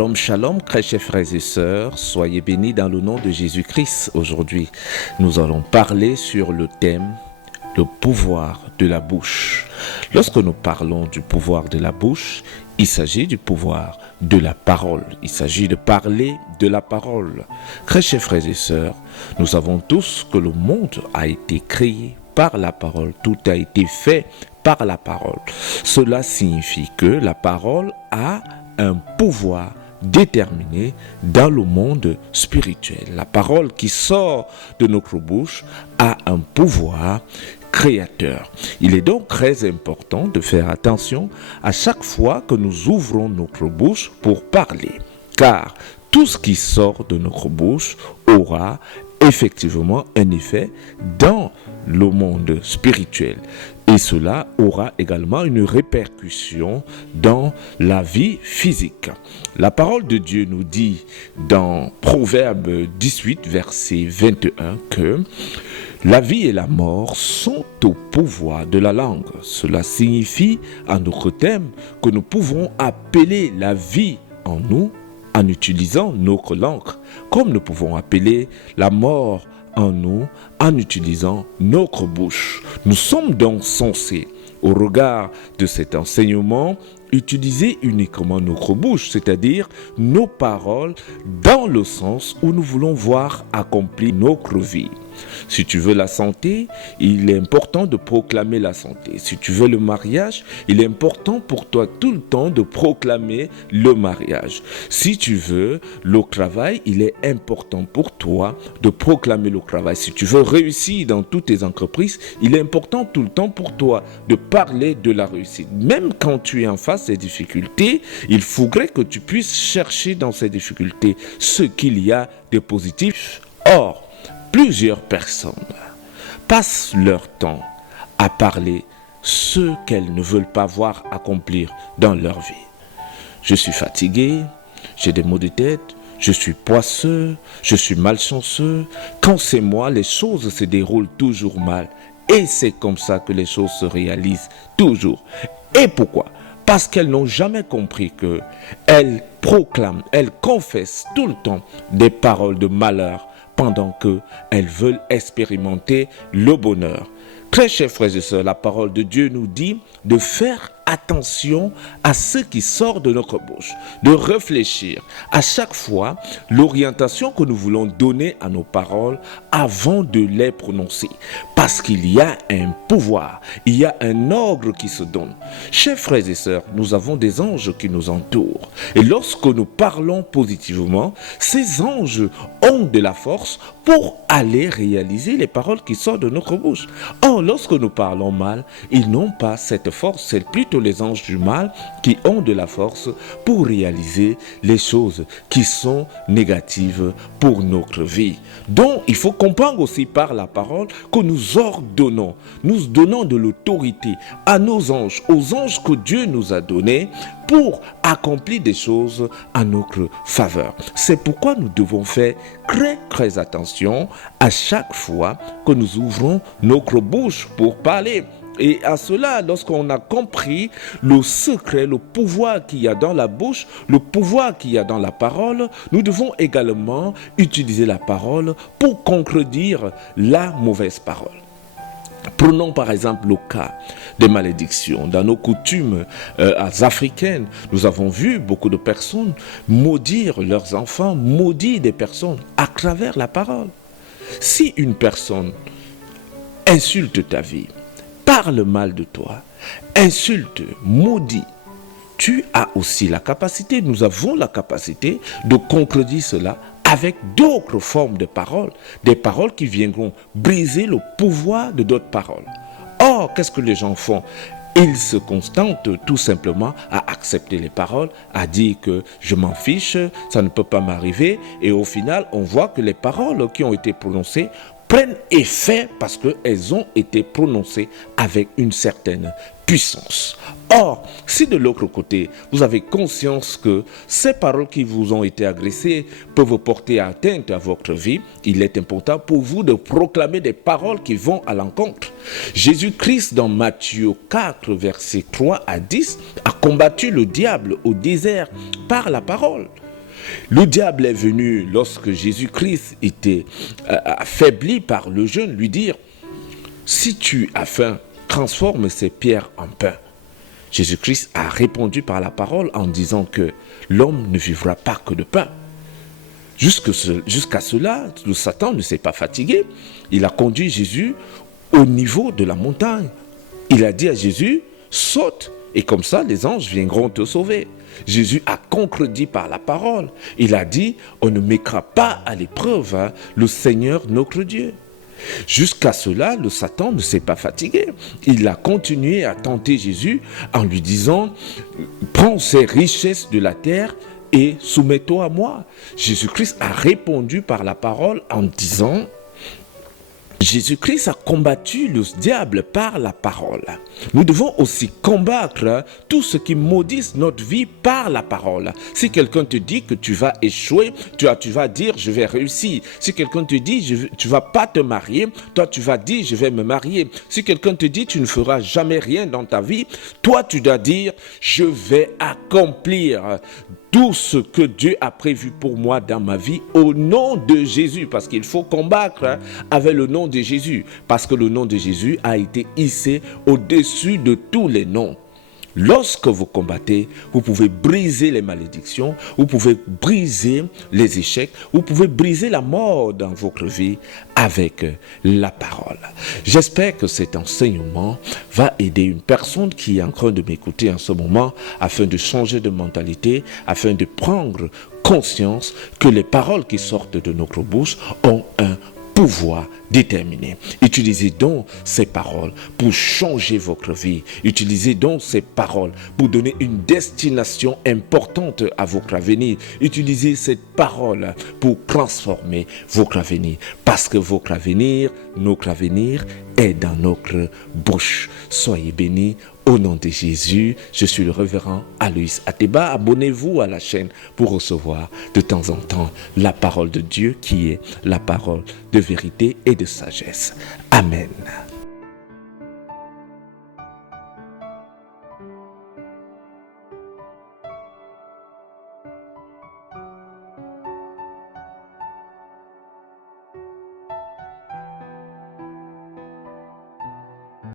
Shalom, shalom, très chers frères et sœurs, soyez bénis dans le nom de Jésus-Christ. Aujourd'hui, nous allons parler sur le thème « Le pouvoir de la bouche ». Lorsque nous parlons du pouvoir de la bouche, il s'agit du pouvoir de la parole. Il s'agit de parler de la parole. Très chers frères et sœurs, nous savons tous que le monde a été créé par la parole. Tout a été fait par la parole. Cela signifie que la parole a un pouvoir déterminé dans le monde spirituel. La parole qui sort de notre bouche a un pouvoir créateur. Il est donc très important de faire attention à chaque fois que nous ouvrons notre bouche pour parler, car tout ce qui sort de notre bouche aura effectivement un effet dans le monde spirituel. Et cela aura également une répercussion dans la vie physique. La parole de Dieu nous dit dans Proverbe 18, verset 21 que la vie et la mort sont au pouvoir de la langue. Cela signifie, en notre thème, que nous pouvons appeler la vie en nous en utilisant notre langue, comme nous pouvons appeler la mort en nous en utilisant notre bouche. Nous sommes donc censés, au regard de cet enseignement, utiliser uniquement notre bouche, c'est-à-dire nos paroles, dans le sens où nous voulons voir accomplir notre vie. Si tu veux la santé, il est important de proclamer la santé. Si tu veux le mariage, il est important pour toi tout le temps de proclamer le mariage. Si tu veux le travail, il est important pour toi de proclamer le travail. Si tu veux réussir dans toutes tes entreprises, il est important tout le temps pour toi de parler de la réussite. Même quand tu es en face des difficultés, il faudrait que tu puisses chercher dans ces difficultés ce qu'il y a de positif. Or, plusieurs personnes passent leur temps à parler ce qu'elles ne veulent pas voir accomplir dans leur vie. Je suis fatigué, j'ai des maux de tête, je suis poisseux, je suis malchanceux. Quand c'est moi, les choses se déroulent toujours mal. Et c'est comme ça que les choses se réalisent toujours. Et pourquoi ? Parce qu'elles n'ont jamais compris qu'elles proclament, elles confessent tout le temps des paroles de malheur, pendant qu'elles veulent expérimenter le bonheur. Très chers frères et sœurs, la parole de Dieu nous dit de faire attention à ce qui sort de notre bouche, de réfléchir à chaque fois l'orientation que nous voulons donner à nos paroles avant de les prononcer. Parce qu'il y a un pouvoir, il y a un ordre qui se donne. Chers frères et sœurs, nous avons des anges qui nous entourent. Et lorsque nous parlons positivement, ces anges ont de la force pour aller réaliser les paroles qui sortent de notre bouche. Or, lorsque nous parlons mal, ils n'ont pas cette force. C'est plutôt les anges du mal qui ont de la force pour réaliser les choses qui sont négatives pour notre vie. Donc, il faut comprendre aussi par la parole que nous ordonnons, nous donnons de l'autorité à nos anges, aux anges que Dieu nous a donnés pour accomplir des choses à notre faveur. C'est pourquoi nous devons faire très attention à chaque fois que nous ouvrons notre bouche pour parler. Et à cela, lorsqu'on a compris le secret, le pouvoir qu'il y a dans la bouche, le pouvoir qu'il y a dans la parole, nous devons également utiliser la parole pour contredire la mauvaise parole. Prenons par exemple le cas des malédictions. Dans nos coutumes africaines, nous avons vu beaucoup de personnes maudire leurs enfants, maudire des personnes à travers la parole. Si une personne insulte ta vie, parle mal de toi, insulte, maudit, tu as aussi la capacité, nous avons la capacité de contredire cela avec d'autres formes de paroles, des paroles qui viendront briser le pouvoir de d'autres paroles. Or, qu'est-ce que les gens font ? Ils se contentent tout simplement à accepter les paroles, à dire que je m'en fiche, ça ne peut pas m'arriver, et au final, on voit que les paroles qui ont été prononcées prennent effet parce qu'elles ont été prononcées avec une certaine puissance. Or, si de l'autre côté, vous avez conscience que ces paroles qui vous ont été agressées peuvent porter atteinte à votre vie, il est important pour vous de proclamer des paroles qui vont à l'encontre. Jésus-Christ, dans Matthieu 4, versets 3 à 10, a combattu le diable au désert par la parole. Le diable est venu lorsque Jésus-Christ était affaibli par le jeûne, lui dire, si tu as faim, transforme ces pierres en pain. Jésus-Christ a répondu par la parole en disant que l'homme ne vivra pas que de pain. Jusqu'à cela, le Satan ne s'est pas fatigué. Il a conduit Jésus au niveau de la montagne. Il a dit à Jésus, saute, et comme ça les anges viendront te sauver. Jésus a contredit par la parole. Il a dit, on ne mettra pas à l'épreuve le Seigneur notre Dieu. Jusqu'à cela, le Satan ne s'est pas fatigué. Il a continué à tenter Jésus en lui disant, prends ces richesses de la terre et soumets-toi à moi. Jésus-Christ a répondu par la parole en disant, Jésus-Christ a combattu le diable par la parole. Nous devons aussi combattre tout ce qui maudisse notre vie par la parole. Si quelqu'un te dit que tu vas échouer, tu vas dire je vais réussir. Si quelqu'un te dit tu vas pas te marier, toi tu vas dire je vais me marier. Si quelqu'un te dit tu ne feras jamais rien dans ta vie, toi tu dois dire je vais accomplir tout ce que Dieu a prévu pour moi dans ma vie au nom de Jésus, parce qu'il faut combattre avec le nom de Jésus, parce que le nom de Jésus a été hissé au-dessus de tous les noms. Lorsque vous combattez, vous pouvez briser les malédictions, vous pouvez briser les échecs, vous pouvez briser la mort dans votre vie avec la parole. J'espère que cet enseignement va aider une personne qui est en train de m'écouter en ce moment afin de changer de mentalité, afin de prendre conscience que les paroles qui sortent de notre bouche ont un pouvoir déterminé. Utilisez donc ces paroles pour changer votre vie. Utilisez donc ces paroles pour donner une destination importante à votre avenir. Utilisez cette parole pour transformer votre avenir. Parce que votre avenir, notre avenir est dans notre bouche. Soyez bénis. Au nom de Jésus, je suis le révérend Aloïs Ateba. Abonnez-vous à la chaîne pour recevoir de temps en temps la parole de Dieu qui est la parole de vérité et de sagesse. Amen.